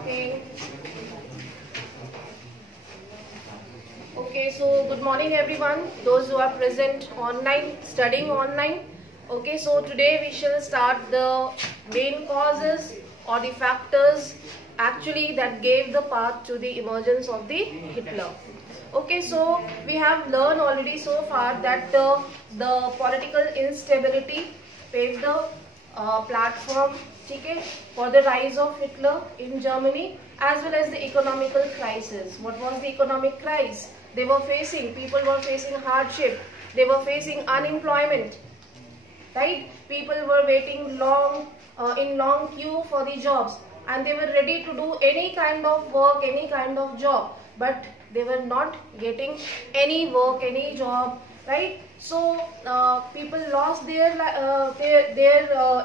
Okay. Okay, so good morning everyone, those who are present online, studying online. Okay, so today we shall start the main causes or the factors actually that gave the path to the emergence of the Hitler. Okay, so we have learned already so far that the political instability paved the platform, okay, for the rise of Hitler in Germany, as well as the economical crisis. What was the economic crisis? They were facing, people were facing hardship, they were facing unemployment, right? People were waiting in long queue for the jobs, and they were ready to do any kind of work, any kind of job, but they were not getting any work, any job, right? So people lost their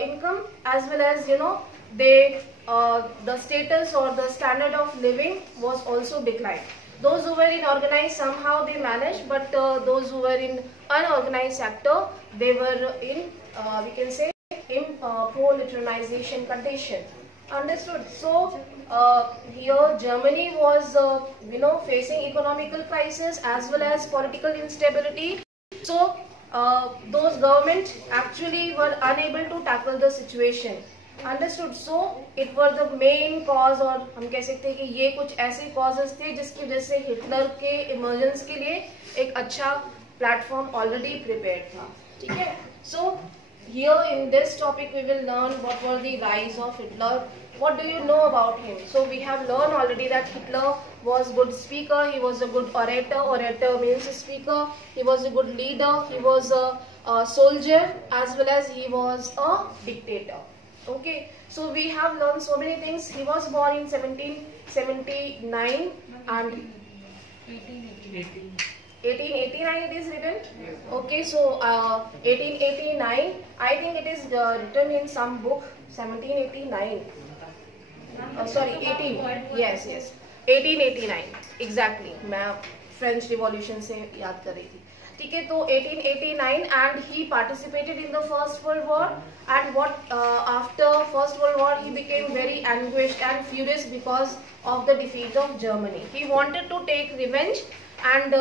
income, as well as they the status or the standard of living was also declined. Those who were in organized, somehow they managed, but those who were in unorganized sector, they were in we can say in proletarianization condition. Understood? So here Germany was facing economical crisis as well as political instability. So those government actually were unable to tackle the situation. Understood? So it were the main cause, और हम कह सकते हैं कि ये कुछ ऐसे causes थे जिसकी वजह से हिटलर के emergence के लिए एक अच्छा platform already prepared था. ठीक है? So here in this topic we will learn what were the rise of Hitler. What do you know about him? So we have learned already that Hitler was good speaker, he was a good orator. Orator means a speaker. He was a good leader, he was a soldier, as well as he was a dictator. Okay, so we have learned so many things. He was born in 1779 and 1889 it is written. Okay, so 1889, I think it is written in some book. 1789. Sorry, 18. Yes, 1889 exactly. मैं French Revolution से याद कर रही थी. ठीक है, तो 1889 and he participated in the First World War, and after First World War he became very anguished and furious because of the defeat of Germany. He wanted to take revenge, and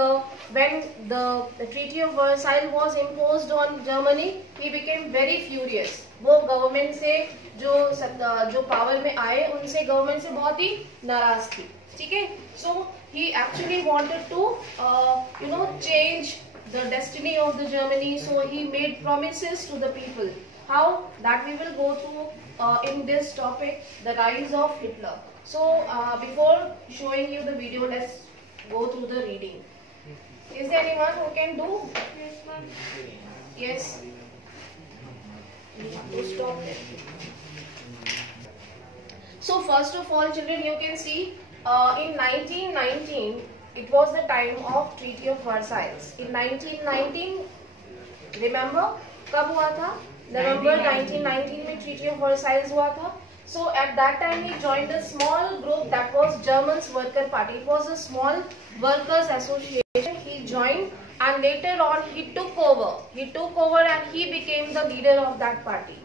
when the Treaty of Versailles was imposed on Germany, he became very furious. वो government से जो power में आए उनसे government से बहुत ही नाराज थी. ठीक है, so he actually wanted to change the destiny of the Germany, so he made promises to the people. How? That we will go through in this topic, the rise of Hitler. So before showing you the video, let's go through the reading. Is there anyone who can do? Yes. To stop it. So first of all, children, you can see in 1919 it was the time of Treaty of Versailles. In 1919, remember कब हुआ था? November 1919 में Treaty of Versailles हुआ था. So at that time he joined a small group that was German's Worker Party. It was a small workers association. He joined, and later on he took over. And he became the leader of that party.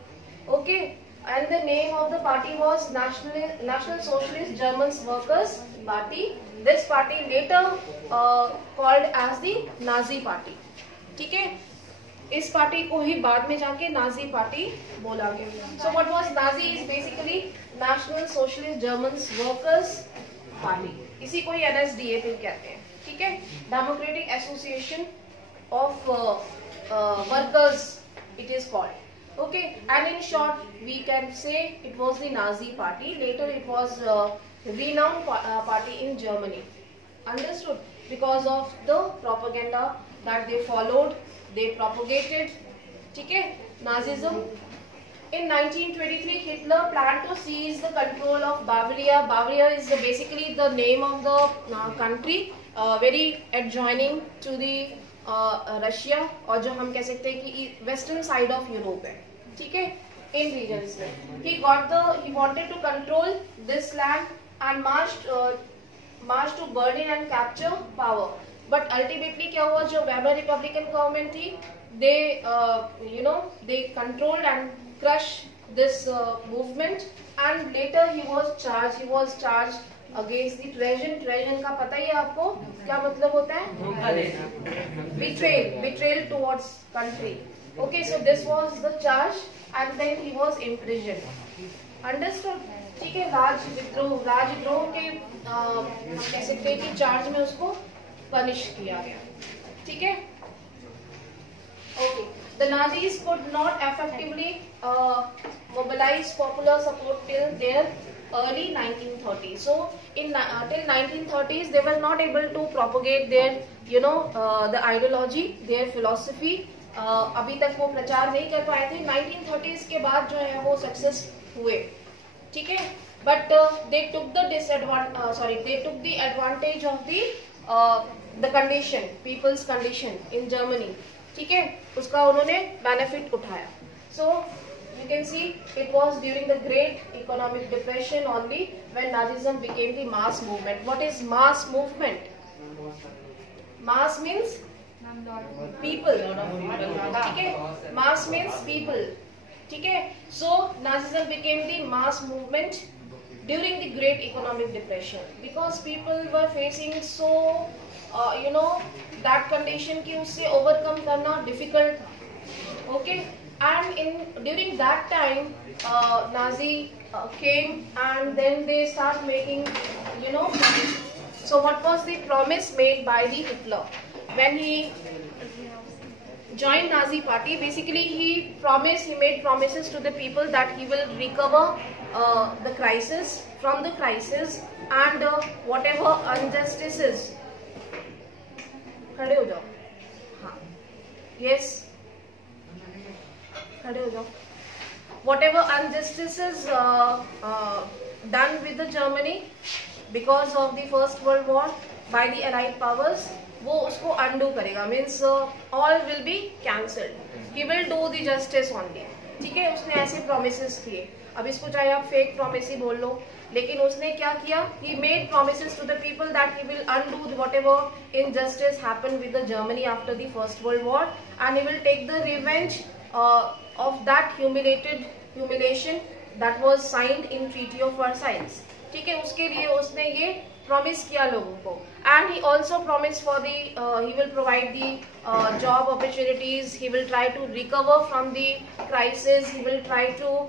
Okay, and the name of the party was National Socialist German Workers Party. This party later called as the Nazi Party. ठीक है, इस party को ही बाद में जाके Nazi party बोला गया. So what was Nazi is basically National Socialist German Workers Party. इसी को ही NSDA फिर कहते हैं. ठीक है, Democratic Association of Workers it is called. Okay, and in short we can say it was the Nazi party. Later it was renowned party in Germany. Understood? Because of the propaganda that they followed, they propagated. Okay, Nazism. In 1923, Hitler planned to seize the control of Bavaria. Bavaria is basically the name of the country, very adjoining to the Russia, और जो हम कह सकते हैं कि western side of Europe है. ठीक है, in regions में. He wanted to control this land and marched to Berlin and capture power. But ultimately क्या हुआ, जो Weimar Republican government थी, they controlled and crushed this movement, and later he was charged against the treason का पता ही है आपको क्या मतलब होता है? Betrayal towards country. Okay, so this was the charge and then he was imprisoned. Understood? ठीक है, राजद्रोह के हम कह सकते हैं कि चार्ज में उसको पनिश किया गया. ठीक है. Okay, the Nazis could not effectively mobilize popular support till their early 1930s. So in till 1930s they were not able to propagate their the ideology, their philosophy. अभी तक वो प्रचार नहीं कर पाए थे. 1930s के बाद जो है वो सक्सेस हुए. ठीक है, but they took the advantage of the condition, people's condition in Germany. ठीक है, उसका उन्होंने benefit उठाया. So you can see it was during the Great Economic Depression only when Nazism became the mass movement. What is mass movement? Mass means people. ठीक है, mass means people. ठीक है, so Nazism became the mass movement during the Great Economic Depression because people were facing so that condition कि उससे overcome करना difficult था. Okay, and during that time Nazi came and then they start making so what was the promise made by the Hitler when he joined Nazi party? Basically he made promises to the people that he will recover the crisis and whatever injustices. खड़े हो जाओ. हाँ, yes, खड़े हो जाओ. Whatever injustices done with the Germany because of the First World War by the Allied powers, वो उसको undo करेगा. Means all will be cancelled. He will do the justice only. ठीक है, उसने ऐसे promises किए. अब इसको चाहे आप fake promise ही बोल लो, लेकिन उसने क्या किया? He made promises to the people that he will undo whatever injustice happened with the Germany after the First World War, and he will take the revenge of that humiliation that was signed in Treaty of Versailles. ठीक है, उसके लिए उसने ये promise किया लोगों को. And he also promised for the he will provide the job opportunities. He will try to recover from the crisis. He will try to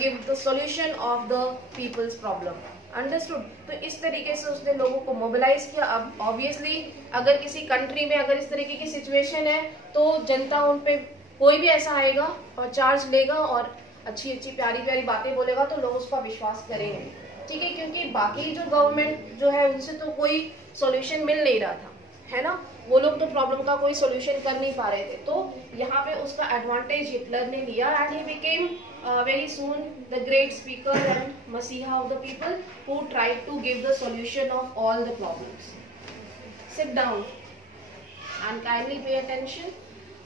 give the solution of the people's problem. Understood? तो इस तरीके से उसने लोगों को mobilise किया. अब obviously अगर किसी कंट्री में अगर इस तरीके की सिचुएशन है तो जनता उन पे कोई भी ऐसा आएगा और चार्ज लेगा और अच्छी अच्छी प्यारी प्यारी बातें बोलेगा तो लोग उस पर विश्वास करेंगे. ठीक है, क्योंकि बाकी जो गवर्नमेंट जो है उनसे तो कोई सॉल्यूशन मिल नहीं रहा था, है ना. वो लोग तो प्रॉब्लम का कोई सॉल्यूशन कर नहीं पा रहे थे. तो यहाँ पे उसका एडवांटेज हिटलर ने लिया and he became very soon the great speaker and messiah of the people who tried to give the solution of all the problems. Sit down and kindly pay attention.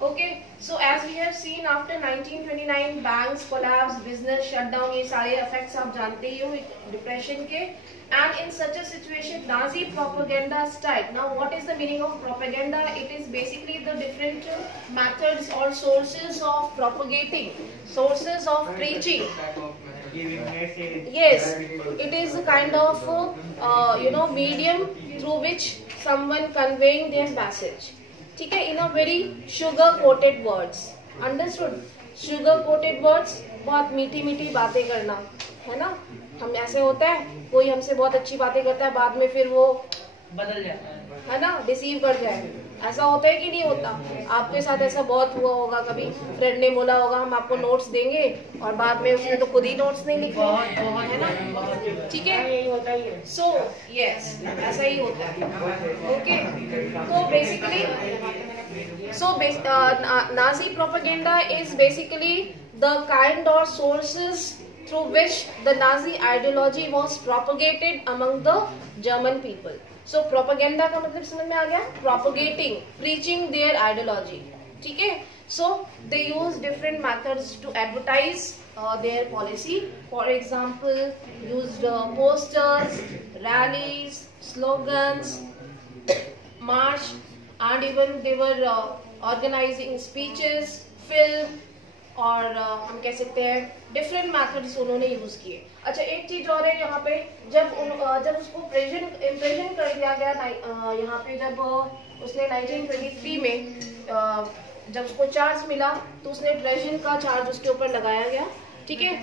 Okay, so as we have seen after 1929 banks collapse, business shutdown, ये सारे effects आप जानते ही हो depression के. And in such a situation Nazi propaganda started. Now what is the meaning of propaganda? It is basically the different methods or sources of propagating, sources of preaching. Yes, it is a kind of medium through which someone conveying their message. ठीक है, in a very sugar coated words. Understood? Sugar coated words, बहुत मीठी मीठी बातें करना, है ना. हम ऐसे होता है, कोई हमसे बहुत अच्छी बातें करता है, बाद में फिर वो बदल जाता है ना, डिसीव कर जाए. ऐसा होता है कि नहीं होता? आपके साथ ऐसा बहुत हुआ होगा. कभी फ्रेंड ने बोला होगा हम आपको नोट्स देंगे और बाद में उसने तो खुद ही नोट्स नहीं लिखे, है ना. ठीक है, सो यस, ऐसा ही होता है. ओके, तो basically Nazi propaganda is basically the kind or sources through which the Nazi ideology was propagated among the German people. So propaganda का मतलब समझ में आ गया? Propagating, preaching their ideology. ठीक है? So they use different methods to advertise their policy. For example, used posters, rallies, slogans, march, and even they were organizing speeches, film, और हम कह सकते हैं डिफरेंट मेथड्स उन्होंने यूज किए। अच्छा, एक चीज और है यहाँ पे, जब उसको इम्प्रेशन कर दिया गया यहाँ पे, जब उसने 1923 में जब उसको चार्ज मिला तो उसने ट्रेजन का चार्ज उसके ऊपर लगाया गया, ठीक है।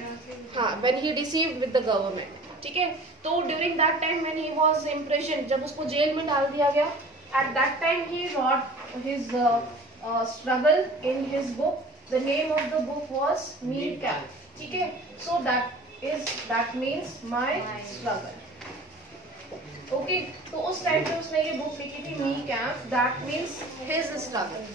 हाँ, when he deceived with the government, ठीक है। तो during that time when he was impression, जब उसको जेल में डाल दिया गया, at that time he wrote his struggle in his book. The name of the book was Mein Kampf, ठीक है। So that means my struggle. Okay, तो उस टाइम पे उसने ये बुक लिखी थी, Mein Kampf, that means his struggle,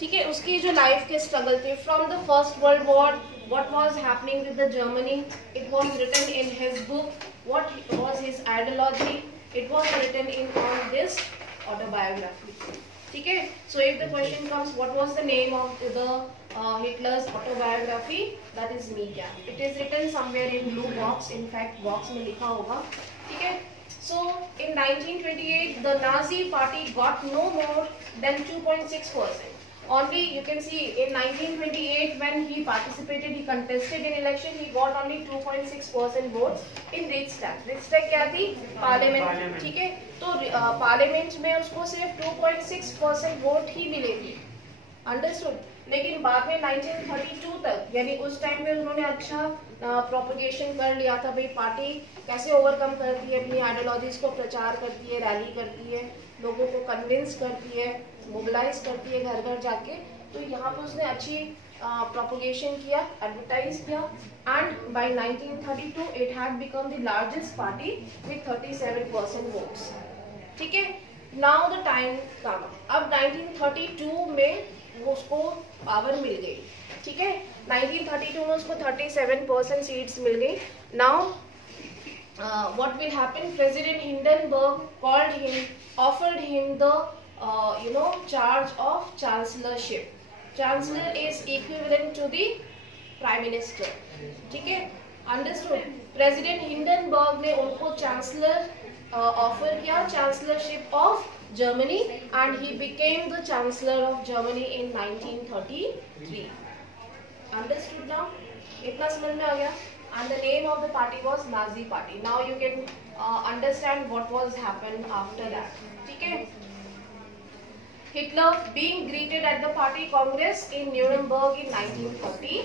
ठीक है। उसकी जो लाइफ के स्ट्रगल थे from the first world war, what was happening with the Germany, it was written in his book. What was his ideology, it was written in on this autobiography, ठीक है। So if the question comes, what was the name of the Hitler's autobiography, that is Me Camp. It is written somewhere in blue box, in fact box में लिखा होगा, ठीक है। So in 1928 the Nazi party got no more than 2.6%. Only you can see in 1928 when he participated, he contested in election, he got only 2.6% votes in Reichstag. Reichstag क्या थी? Parliament, ठीक है। तो पार्लियामेंट में उसको सिर्फ 2.6% वोट ही मिले थे, अंडरस्टूड। लेकिन बाद में 1932 तक, यानी उस टाइम में उन्होंने अच्छा प्रोपगेशन कर लिया था, भाई पार्टी कैसे ओवरकम करती है, अपनी आइडियोलॉजीज को प्रचार करती है, रैली करती है, लोगों को कन्विंस करती है, मोबिलाइज करती है घर घर जाके। तो यहाँ पे उसने अच्छी प्रोपगेशन किया, एडवर्टाइज किया, and by 1932 it had become the largest party with 37% votes, ठीक है। नाउ द टाइम कम, अब 1932 में उसको पावर मिल गई, ठीक है। 1932 में उसको 37% सीट्स मिल गई। Now what will happen, President Hindenburg called him, offered him the charge of chancellorship. Chancellor is equivalent to the prime minister, ठीक है, understood। President Hindenburg ने उनको chancellor offer किया, chancellorship of Germany, and he became the chancellor of Germany in 1933, understood now? इतना समझ में आ गया? And the name of the party was Nazi Party. Now you can understand what was happened after that. ठीक है? Hitler being greeted at the party congress in Nuremberg in 1930.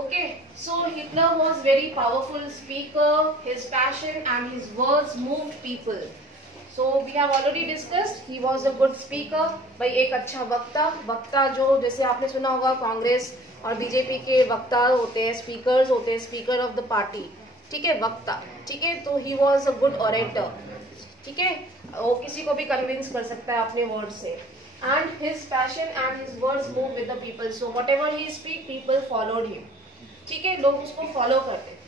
Okay, so Hitler was very powerful speaker. His passion and his words moved people. So we have already discussed. He was a good speaker. भाई एक अच्छा वक्ता जो जैसे आपने सुना होगा कांग्रेस और बीजेपी के वक्ता होते हैं, स्पीकर्स होते हैं, स्पीकर ऑफ द पार्टी, ठीक है, वक्ता, ठीक है। तो he was a good orator, ठीक है, वो किसी को भी कन्विंस कर सकता है अपने वर्ड से। And his passion and his words move with the people, so what ever he speak people followed him, ठीक है, लोग उसको फॉलो करते,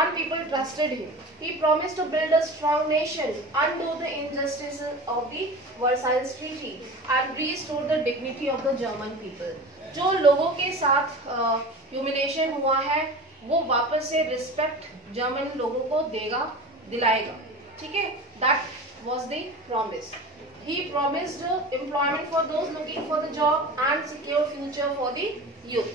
and people trusted him. He promised to build a strong nation, undo the injustices of the Versailles Treaty, and restore the dignity of the German people. जो लोगों के साथ humiliation हुआ है, वो वापस से रिस्पेक्ट जर्मन लोगों को दिलाएगा, ठीक है। That was the promise. He promised employment for those looking for the job and secure future for the youth.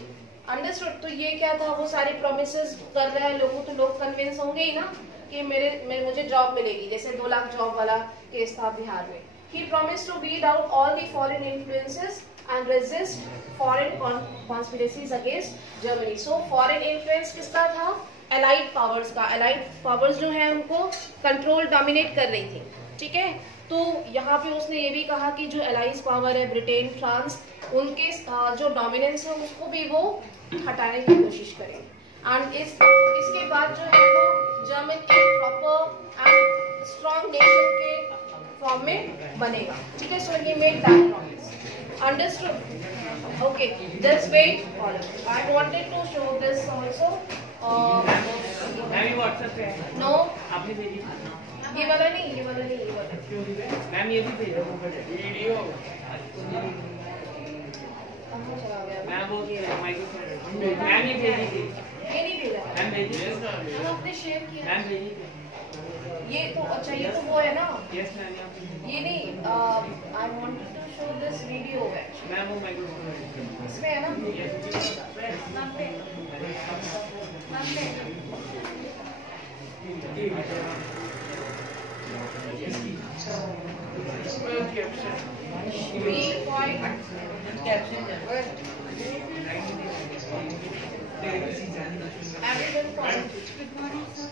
Understood. तो ये क्या था, वो सारे प्रोमिसेस कर रहे हैं लोगों, तो लोग कन्विंस होंगे ही ना कि मुझे जॉब मिलेगी, जैसे 2 लाख जॉब वाला केस था बिहार में। He promised to weed out all the foreign influences and resist foreign conspiracies against Germany. So foreign influence किसका था? Allied powers का। Allied powers जो है उनको कंट्रोल डोमिनेट कर रही थी, ठीक है। तो यहाँ पे उसने ये भी कहा कि जो एलाइज पावर है, ब्रिटेन, फ्रांस, उनके जो डोमिनेंस है उसको भी वो हटाने की कोशिश करेंगे। एंड इसके बाद जो है वो जर्मन एक प्रॉपर एंड स्ट्रॉन्ग नेशन के फॉर्म में बनेगा, ठीक है। So he made that promise, understood? Okay, just wait, I wanted to show this also. No, आपने भेजी, ये वाला नहीं, ये वाला नहीं, ये वाला मैम, ये भी भेजा वीडियो मैम, वो माइक्रोफोन मैम, ये भेजी थी, ये नहीं भेजा मैम, भेजी हम आपने शेयर किया मैम, भेजी थी ये तो। अच्छा, ये तो वो है ना, यस मैम, ये नहीं, I wanted to show this video actually. Ma'am वो माइक्रोफोन इसमें है ना? Everyone point. Good morning, sir.